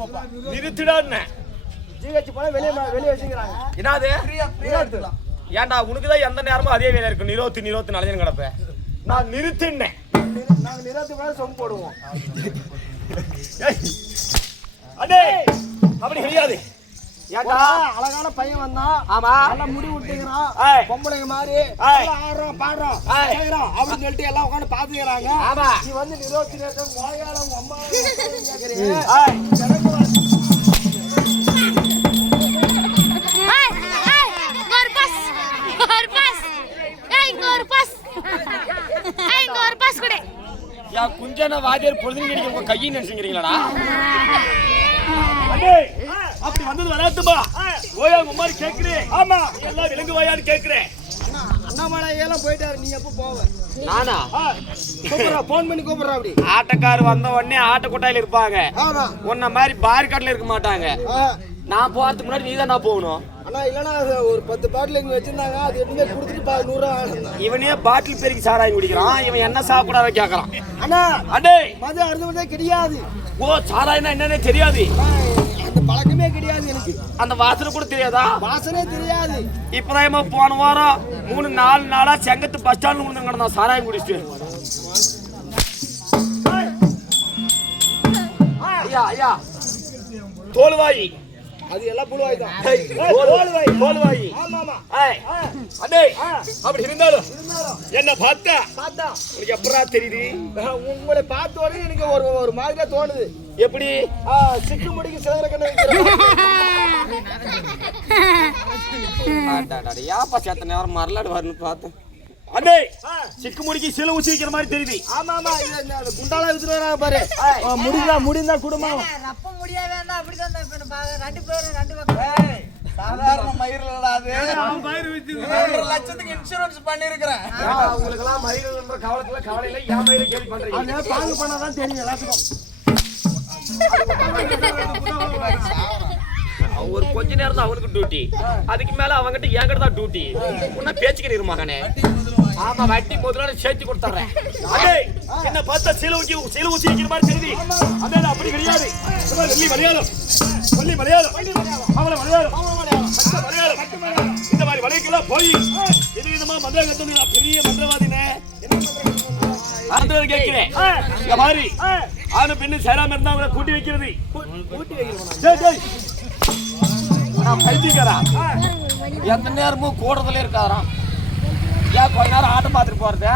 போப்பா. நிறுத்திடான்னு ஜிஹெச் போனா வெளியே வச்சுக்கிறாங்க. என்னது ஏன்டா உனக்குதான் எந்த நேரமும் அதே வேலை இருக்கு. நிறுத்து நலஞ்சன் கிடப்ப நான் நிறுத்தினேன். நாங்க நிறுத்தி போனா சொம்பு போடுவோம். அடே அப்படி கிடையாது. ஏன்டா அழகான பையன் வந்தான். ஆமா நல்லா முடி விட்டுக்கிறான். பொம்பளைங்க மாதிரி ஆடுறோம் பாடுறோம் கேக்குறோம் அப்படின்னு சொல்லிட்டு எல்லாம் உட்காந்து பாத்துக்கிறாங்க. ஆமா நீ வந்து நிறுத்தி மொழியால உங்க அம்மா குஞ்சன வாத்தியார் பொழுது உங்க கையை நினைச்சுக்கிறீங்களாடா? அப்படி வந்தது வராதுமா ஓயா உங்க மாதிரி கேக்குறேன். ஆமா எல்லாம் விலங்கு வாயான்னு கேக்குறேன். அண்ணாமலை ஏலாம் போயிட்டாரு. நீ எப்ப போவ? நானா கூப்பிடுறா போன் பண்ணி கூப்பிடுறா. அப்படி ஆட்டக்கார் வந்த உடனே ஆட்ட கொட்டாயில இருப்பாங்க. ஆமா உன்ன மாதிரி பார்காட்ல இருக்க மாட்டாங்க. நான் போறதுக்கு முன்னாடி நீதான் நான் போகணும். அண்ணா இல்லன்னா ஒரு 10 பாட்டில் இங்க வச்சிருந்தாங்க. அது எதுவுமே கொடுத்துட்டு 100 ரூபா. இவனே பாட்டில் பெருக்கி சாராயம் குடிக்கிறான். இவன் என்ன சாப்பிடாத கேக்குறான். அண்ணா அடே மது அருந்தவனே கிடையாது. ஓ சாராயம்னா என்னன்னே தெரியாது. அந்த பழக்கமே கிடையாது எனக்கு. அந்த வாசனை கூட தெரியாதா? வாசனே தெரியாது. இப்பதான் போன வாரம் 3-4 நாளா செங்கத்து பஸ் ஸ்டாண்ட் கொண்டு கிடந்தான் சாராயம் குடிச்சிட்டு. ஐயா ஐயா தோல்வாயி அது எல்லாம் புழுவாய் தான். தோல்வாயி. ஆமா ஆமா. அடே அப்படி இருந்தாலும் என்ன பார்த்தா உனக்கு எப்படா தெரியுது? உங்களை பார்த்த உடனே எனக்கு ஒரு மாதிரியா தோணுது. எப்படி? சிக்கு முடிக்கு சிலவர கண்ணு ஏப்பா சேத்த நேரம் மரலாடு வரணும்னு பார்த்தேன். அடே சிக்கு முடிக்கு சில ஊசி வைக்கிற மாதிரி தெரியுது. ஆமா ஆமா குண்டால வித்துட்டு வராங்க பாரு. முடிந்தா குடும்பம் ரப்ப முடியாது. அப்படிதான் ரெண்டு பேரும் ரெண்டு பக்கம் சாதாரண மயிரலடா அது. நான் மயிர் வித்து 2 லட்சத்துக்கு இன்சூரன்ஸ் பண்ணிருக்கேன். உங்களுக்கு எல்லாம் மயிரல்ன்ற கவலையில ஏன் மயிரை கேள்வி பண்றீங்க? அங்க பாங்க பண்ணாதான் தெரியும் எல்லாத்துக்கும். ஒரு கொஞ்ச நேரம் தான் அவனுக்கு டியூட்டி. அதுக்கு மேல அவங்கிட்ட என்கிட்ட தான் டியூட்டி. உன்ன பேச்சுக்கிறீரு மகனே. ஆமா வட்டி முதல்ல சேர்த்து கொடுத்துறேன். அடே என்ன பார்த்தா சீல ஊசி வைக்கிற மாதிரி தெரியுது. அதே அப்படி கிடையாது. சொல்லி மலையாளம் அவளை மலையாளம் இந்த மாதிரி வலைக்கெல்லாம் போய் இது விதமா மந்திரம் கத்து பெரிய மந்திரவாதினே. அடுத்தது கேட்கிறேன். இந்த மாதிரி ஆணு பெண்ணு சேராம இருந்தா அவங்களை கூட்டி வைக்கிறது. பைத்தியக்காரா எந்த நேரமும் கூடத்துல இருக்காராம். ஏன் கொஞ்ச நேரம் ஆட்டம் பார்த்துட்டு போறது?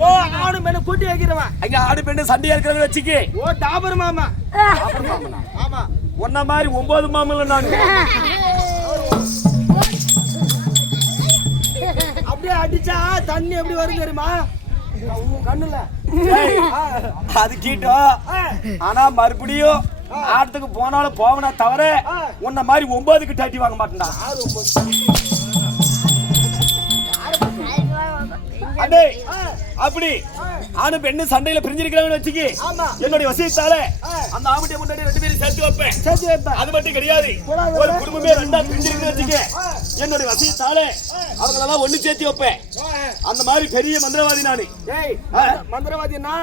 ஓ ஆடு பெண்ணு கூட்டி வைக்கிறவன். அங்க ஆடு பெண்ணு சண்டையா இருக்கிறவங்க வச்சுக்கி. ஓ டாபர் மாமா. ஆமா ஒன்ன மாதிரி 9 மாமல்ல நான். அப்படியே அடிச்சா தண்ணி எப்படி வரும் தெரியுமா? கண்ணுல அது கீட்டும். ஆனா மறுபடியும் ஆட்டத்துக்கு போனாலும் போவனா தவிர உன்ன மாதிரி 9க்கு டட்டி வாங்க மாட்டேன்டா. அடே அப்படி ஆணு பெண்ணு சண்டையில பிரிஞ்சிருக்கிறவன்னு வச்சுக்கி. என்னுடைய வசியத்தால அந்த ஆம்பட்டை முன்னாடி 2 பேரும் சேர்த்து வைப்பேன். அது மட்டும் கிடையாது. ஒரு குடும்பமே 2ஆ பிரிஞ்சிருக்கு வச்சுக்க. என்னுடைய வசியத்தால அவங்களெல்லாம் ஒண்ணு சேர்த்து வைப்பேன். அந்த மாதிரி பெரிய மந்திரவாதி நானு. மந்திரவாதினா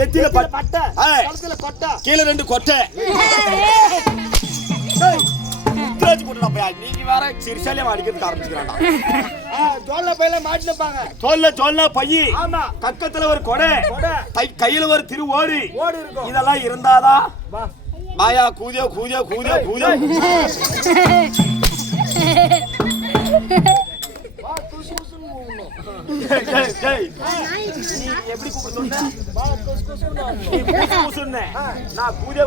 நெத்தியில பட்டை கழுத்துல கொட்டை கீழே 2 கொட்டை. நீங்க வேற சிறுசாலே அடிக்கிறதுக்கு ஆரம்பிச்சுக்கிறாண்டா. தோல்ல பையில மாட்டினப்பாங்க. தோல்ல பையி. ஆமா கக்கத்துல ஒரு கொடை கையில ஒரு திருவோடு இருக்கும். இதெல்லாம் இருந்தாதான் மாயா கூதியோ எப்படி கூப்பிட்டு நான் கூதியோ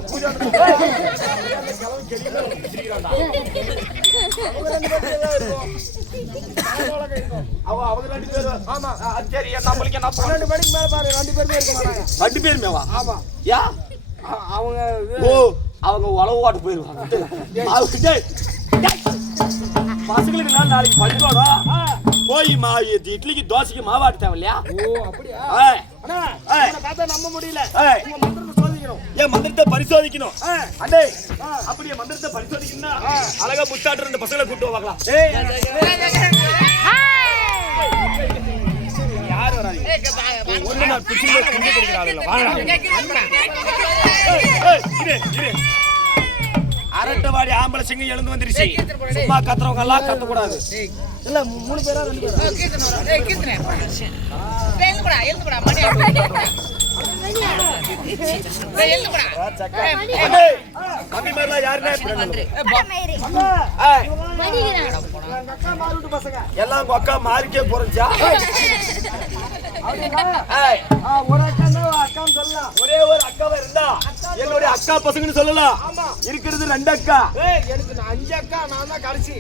அவங்க 2 பேரும். ஆமா சரி நம்மளுக்கு என்ன 12 மணிக்கு மேல பாரு 2 பேருமே இருக்க மாட்டாங்க. 2 பேருமேவா? ஆமா யா அவங்க அவங்க உளவு வாட்டு போயிருவாங்க. பசங்களுக்கு நாளைக்கு பள்ளிக்கூடம் போய் இட்லிக்கு தோசைக்கு மாவாட்டு தேவை இல்லையா? ஓ அப்படியா? பார்த்தா நம்ப முடியல. என் மந்திரத்தை பரிசோதிக்கணும். அடே அப்படியே மந்திரத்தை பரிசோதிக்கணும்னா அழகா முத்தாட்டு 2 பசங்களை கூட்டு வாங்கலாம். யாரு வராங்க? ஒண்ணு நான் பிடிச்சிட்டு குஞ்சு கிடைக்கிறாள் வாடா அரட்டவாடி ஆம்பளை சிங்கம் எழுந்து வந்துருச்சு சும்மா கத்துறவங்க எல்லாம் கத்த கூடாது இல்ல 3 பேரா 2 பேரா தம்பி மாதிரிலாம் யாருன்னா அக்கா மாறுட்டு பசங்க எல்லாம் உங்க அக்கா மாறிக்கே போறச்சா ஒரு அக்கான்னு சொல்லலாம் ஒரே ஒரு அக்காவா இருந்தா என்னுடைய அக்கா பசங்கன்னு சொல்லலாம் இருக்கிறது 2 அக்கா எனக்கு 5 அக்கா நான் தான் கடைசி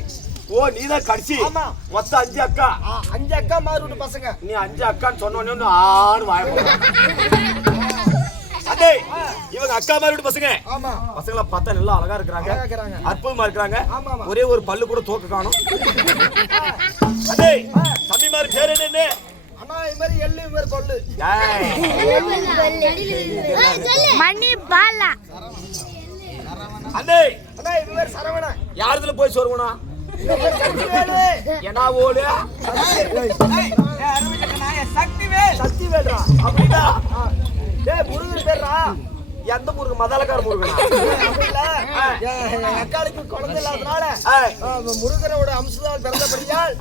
ஓ நீதான் கடைசி ஆமா மொத்தம் 5 அக்கா 5 அக்கா மாறுட்டு பசங்க நீ 5 அக்கான்னு சொன்ன உடனே ஆறு வாய அதே இவங்க அக்கா மாதிரி பசங்க ஆமா பசங்கள பார்த்தா நல்லா அழகா இருக்காங்க அற்புதமா இருக்காங்க ஒரே ஒரு பல்லு கூட தோக்க காணோம் அதே தம்பி மாதிரி பேர் என்ன அண்ணா இந்த மாதிரி எள்ளு இந்த மாதிரி கொள்ளு மணி பாலா அண்ணே அண்ணா இந்த மாதிரி சரவணா யாருதுல போய் சொருவணும் என்ன ஓடு சக்தி வேடா அப்படின்னா டேய் முருகன் பேர்ரா எந்த முருகன் மதாலக்கார முருகனா அக்காளுக்கு குழந்தை இல்லாதனால முருகனோட அம்சத்தால் பிறந்தபடியால்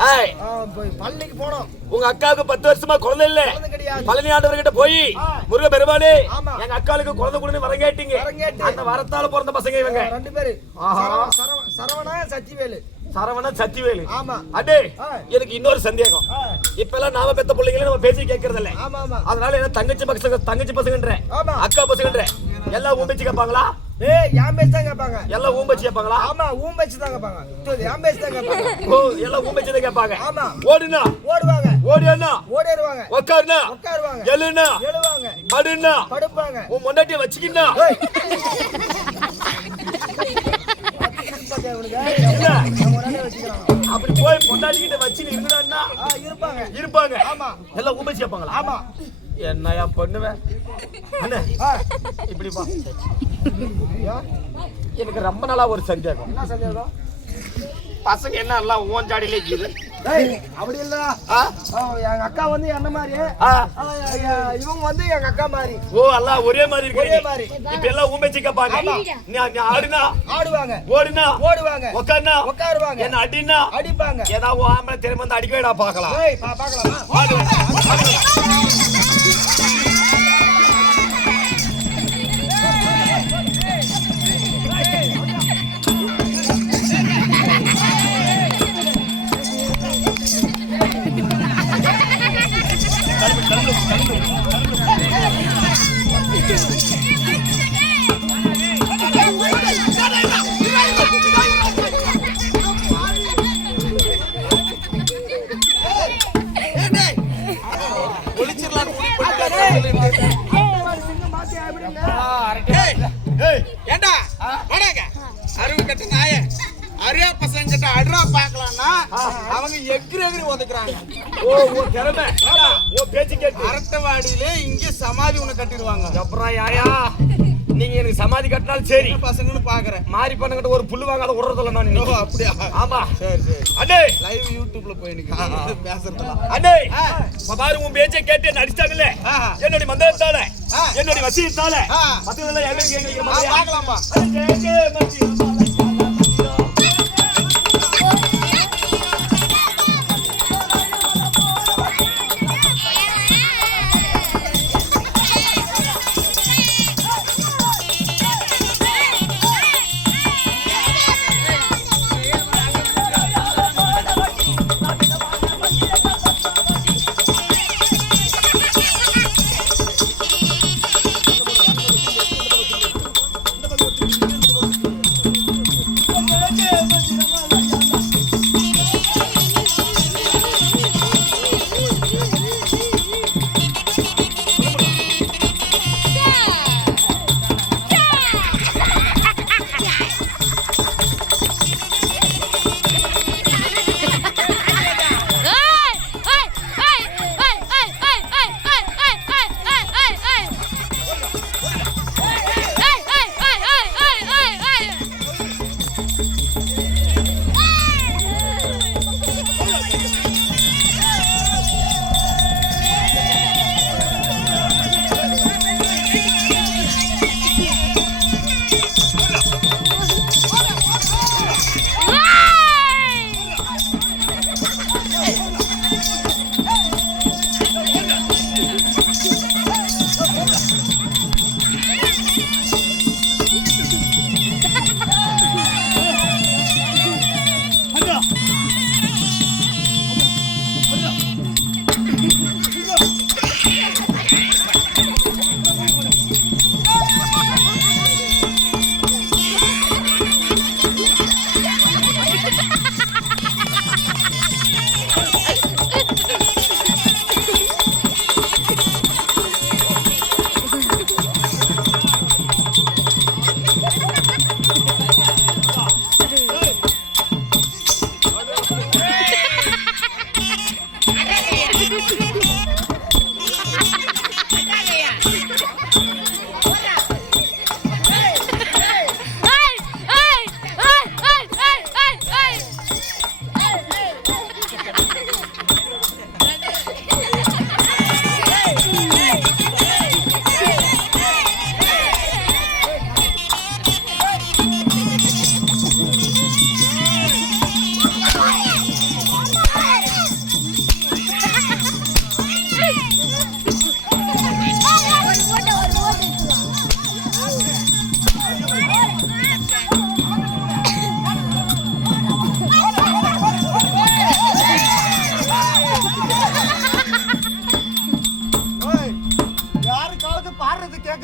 பள்ளிக்கு போனோம் உங்க அக்காவுக்கு 10 வருஷமா குழந்தை இல்ல பழனி ஆண்டவர்கிட்ட போய் முருக பெருமாளே எங்க அக்காளுக்கு குழந்தை கொடுன்னு வர கேட்டீங்க அந்த வரத்தால பிறந்த பசங்க இவங்க 2 பேரு சரவணா சத்திவேலு சரவண சத்திவேலு ஆமா அடே எனக்கு இன்னொரு சந்தேகம் இப்ப எல்லாம் நாம பெத்த பிள்ளைங்களே நம்ம பேசி கேக்குறது இல்ல அதனால என்ன தங்கச்சி பசங்கன்ற அக்கா பசங்கன்ற எல்லாம் ஊம்பச்சி கேட்பாங்களா ஏய் யாம் பேசி தான் கேட்பாங்க எல்லாம் ஊம்பச்சி கேட்பாங்களா ஆமா ஊம்பச்சி தான் கேட்பாங்க யாம் பேசி தான் கேட்பாங்க ஓ எல்லாம் ஊம்பச்சி தான் கேட்பாங்க ஆமா ஓடுனா ஓடுவாங்க ஓடியானா ஓடிடுவாங்க உட்காருனா உட்காருவாங்க எழுனா எழுவாங்க படுனா படுப்பாங்க உன் முன்னாடியே வச்சுக்கினா அப்படி போய் பொண்டாட்டிக்கிட்ட வச்சு இருந்தான்னா இருப்பாங்க ஆமா எல்லாம் ஊம்பச்சி கேட்பாங்களா ஆமா என்னையா பண்ணுவேன் அண்ணே இப்படி பா எனக்கு ரொம்ப நாளா ஒரு சந்தேகம் என்ன சந்தேகம் பசங்க என்ன எல்லாம் ஓஞ்சாடியிலே இருக்குது அப்படி இல்ல எங்க அக்கா வந்து என்ன மாதிரி இவங்க வந்து எங்க அக்கா மாதிரி ஓ எல்லாம் ஒரே மாதிரி இருக்கு ஒரே மாதிரி இப்ப எல்லாம் ஊம்பச்சி கேட்பாங்க நீ ஆடுனா ஆடுவாங்க ஓடுனா ஓடுவாங்க உட்காருனா உட்காருவாங்க என்ன அடினா அடிப்பாங்க ஏதாவது ஆம்பளை திரும்ப வந்து அடிக்கவேடா பார்க்கலாம் பார்க்கலாமா ஏண்டா வடங்க அருவு கட்ட நாய அரியா பசங்க கிட்ட அட்ரா பார்க்கலாம்னா அவங்க எகிரி ஒதுக்குறாங்க ஓ ஓ திறமை ஓ பேச்சு கேட்டு அரட்டவாடியிலே இங்க சமாதி ஒண்ணு கட்டிடுவாங்க அப்புறம் யாயா நீங்க எனக்கு சமாதி கட்டினாலும் சரி பசங்கன்னு பாக்குறேன் மாறி பண்ணகிட்ட ஒரு புல்லு வாங்காத உடறதுல நான் ஓ அப்படியா ஆமா சரி சரி அண்ணே லைவ் யூடியூப்ல போய் எனக்கு பேசுறதுலாம் அண்ணே பாரு உன் பேச்சை கேட்டு என்ன அடிச்சாங்கல்ல என்னுடைய மந்திரத்தால என்னுடைய வசியத்தால மத்ததெல்லாம் என்ன கேக்குறீங்க பார்க்கலாமா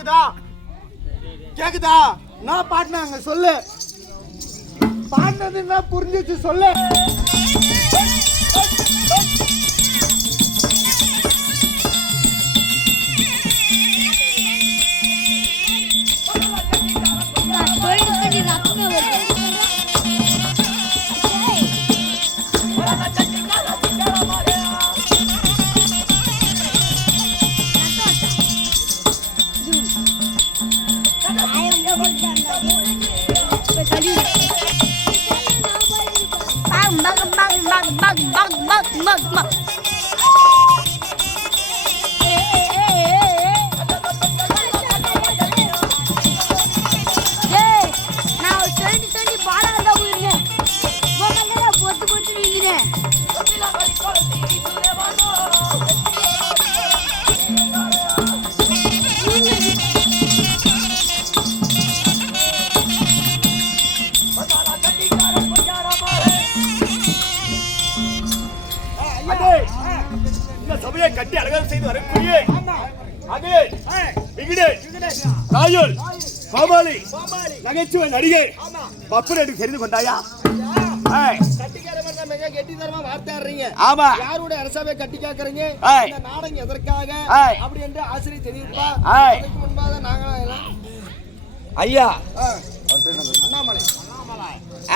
கேக்குதா கேக்குதா நான் பாடினாங்க சொல்லு பாடினதுன்னா புரிஞ்சிச்சு சொல்லு சபையை கட்டி அலங்காரம் செய்து வரக்கூடிய அகே விகிடே காயல் கோமாளி நகைச்சுவை நடிகை பப்புர் என்று தெரிந்து கொண்டாயா கெட்டித்தரமா வார்த்தையாடுறீங்க ஆமா யாருடைய அரசாவை கட்டி கேக்குறீங்க இந்த நாடகம் எதற்காக அப்படி என்று ஆசிரியர் தெரிவிப்பா அதுக்கு முன்பாக நாங்க ஐயா அண்ணாமலை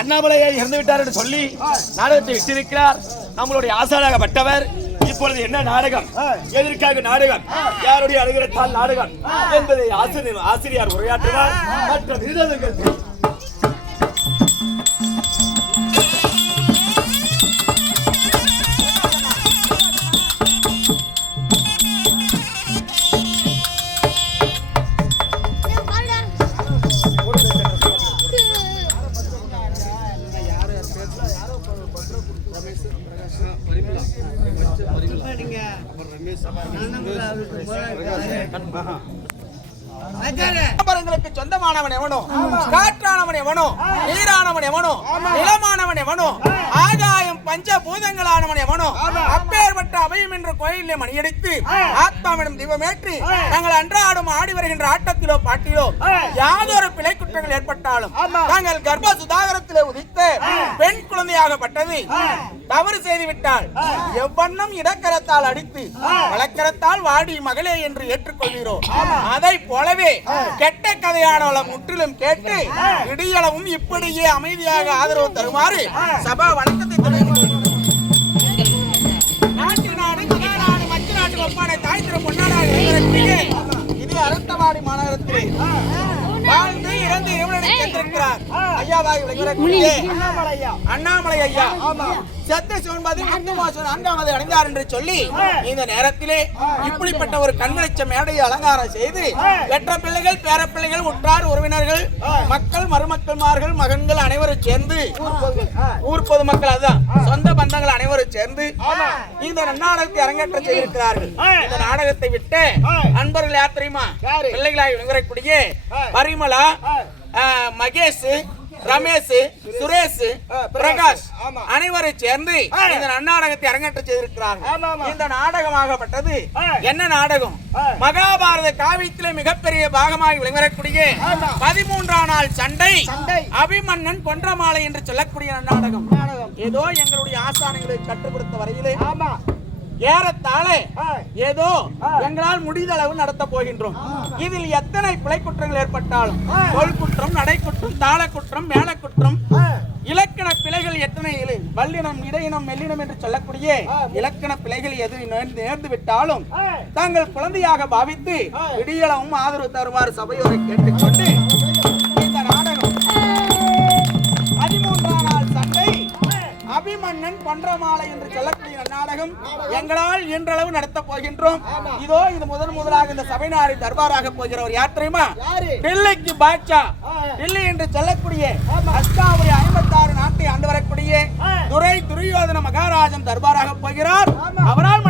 அண்ணாமலையை இறந்து விட்டார் என்று சொல்லி நாடகத்தை விட்டிருக்கிறார் நம்மளுடைய ஆசாராகப்பட்டவர் இப்பொழுது என்ன நாடகம் எதற்காக நாடகம் யாருடைய அனுகிரகத்தால் நாடகம் என்பதை ஆசிரியர் உரையாற்றுவார் மற்ற விருதுகள் சொந்தமானவன் எவனோ காற்றானவன் எவனோ நீரானவன் எவனோ நிலமானவன் எவனோ ஆகாயம் பஞ்ச பூதங்களானவன் எவனோ அப்பேற்பட்ட அபயம் என்ற கோயிலே மணியடித்து ஆத்மாவிடம் தீபமேற்றி நாங்கள் அன்றாடும் ஆடி வருகின்ற ஆட்டத்திலோ பாட்டிலோ யாதொரு பிழை குற்றங்கள் ஏற்பட்டாலும் நாங்கள் கர்ப்ப சுதாகரத்திலே உதித்து பெண் குழந்தையாகப்பட்டது தவறு செய்துவிட்டால் எவ்வண்ணம் இடக்கரத்தால் அடித்து வழக்கரத்தால் வாடி மகளே என்று ஏற்றுக்கொள்கிறோம் அதை போலவே கெட்ட கதையானவளை முற்றிலும் கேட்டு இடியளவும் இப்படியே அமைதியாக ஆதரவு தருமாறு சபா வணக்கத்தை தெரிவித்துக் நாட்டு நாடு மகாநாடு மற்ற நாட்டு ஒப்பானை தாய் திரு பொன்னாடாக இது அரசவாடி மாநகரத்திலே வாழ்ந்து இறந்து இறைவனை கேட்டிருக்கிறார் ஐயாவாகி விளங்குகிற அண்ணாமலை ஐயா சத்த சிவன்பதி முத்துமாசன் 4ஆவது அடைந்தார் என்று சொல்லி இந்த நேரத்திலே இப்படிப்பட்ட ஒரு கண்வெளிச்ச மேடையை அலங்காரம் செய்து பெற்ற பிள்ளைகள் பேர பிள்ளைகள் உற்றார் உறவினர்கள் மக்கள் மருமக்கள்மார்கள் மகன்கள் அனைவரும் சேர்ந்து ஊர் பொதுமக்கள் அதுதான் சொந்த பந்தங்கள் அனைவரும் சேர்ந்து இந்த நாடகத்தை அரங்கேற்ற செய்திருக்கிறார்கள் இந்த நாடகத்தை விட்டு அன்பர்கள் யார் தெரியுமா பிள்ளைகளாக விளங்கக்கூடிய பரிமளா மகேஷ் ரமேஷ் சுரேஷ் பிரகாஷ் அனைவரும் சேர்ந்து இந்த நன்னாடகத்தை அரங்கேற்ற செய்திருக்கிறார்கள் இந்த நாடகமாகப்பட்டது என்ன நாடகம் மகாபாரத காவியத்திலே மிகப்பெரிய பாகமாக விளங்கக்கூடிய 13ஆம் நாள் சண்டை அபிமன்னன் கொன்ற மாலை என்று சொல்லக்கூடிய நாடகம் ஏதோ எங்களுடைய ஆசானங்களை கற்றுக் கொடுத்த வரையிலே ஏறத்தாழ ஏதோ எங்களால் முடிந்த அளவு நடத்த போகின்றோம் இதில் எத்தனை பிழை குற்றங்கள் ஏற்பட்டாலும் கொள் குற்றம் நடை குற்றம் தாள குற்றம் மேல குற்றம் இலக்கண பிழைகள் எத்தனை வல்லினம் இடையினம் மெல்லினம் என்று சொல்லக்கூடிய இலக்கண பிழைகள் எது நேர்ந்து விட்டாலும் தாங்கள் குழந்தையாக பாவித்து இடியளவும் ஆதரவு தருமாறு சபையோரை கேட்டுக்கொண்டு இந்த நாடகம் 13ஆம் நாள் சண்டை அபிமன்னன் கொன்ற மாலை என்று சொல்லக்கூடிய நாடகம் எங்களால் இன்றளவு நடத்த போகின்றோம் இதோ இது முதலாக இந்த சபை நாடி தர்பாராக போகிறவர் யார் தெரியுமா டெல்லிக்கு பாட்சா டெல்லி என்று சொல்லக்கூடிய அஷ்டாவரி 56 நாட்டை ஆண்டு வரக்கூடிய துரை துரியோதன மகாராஜன் தர்பாராக போகிறார் அவரால்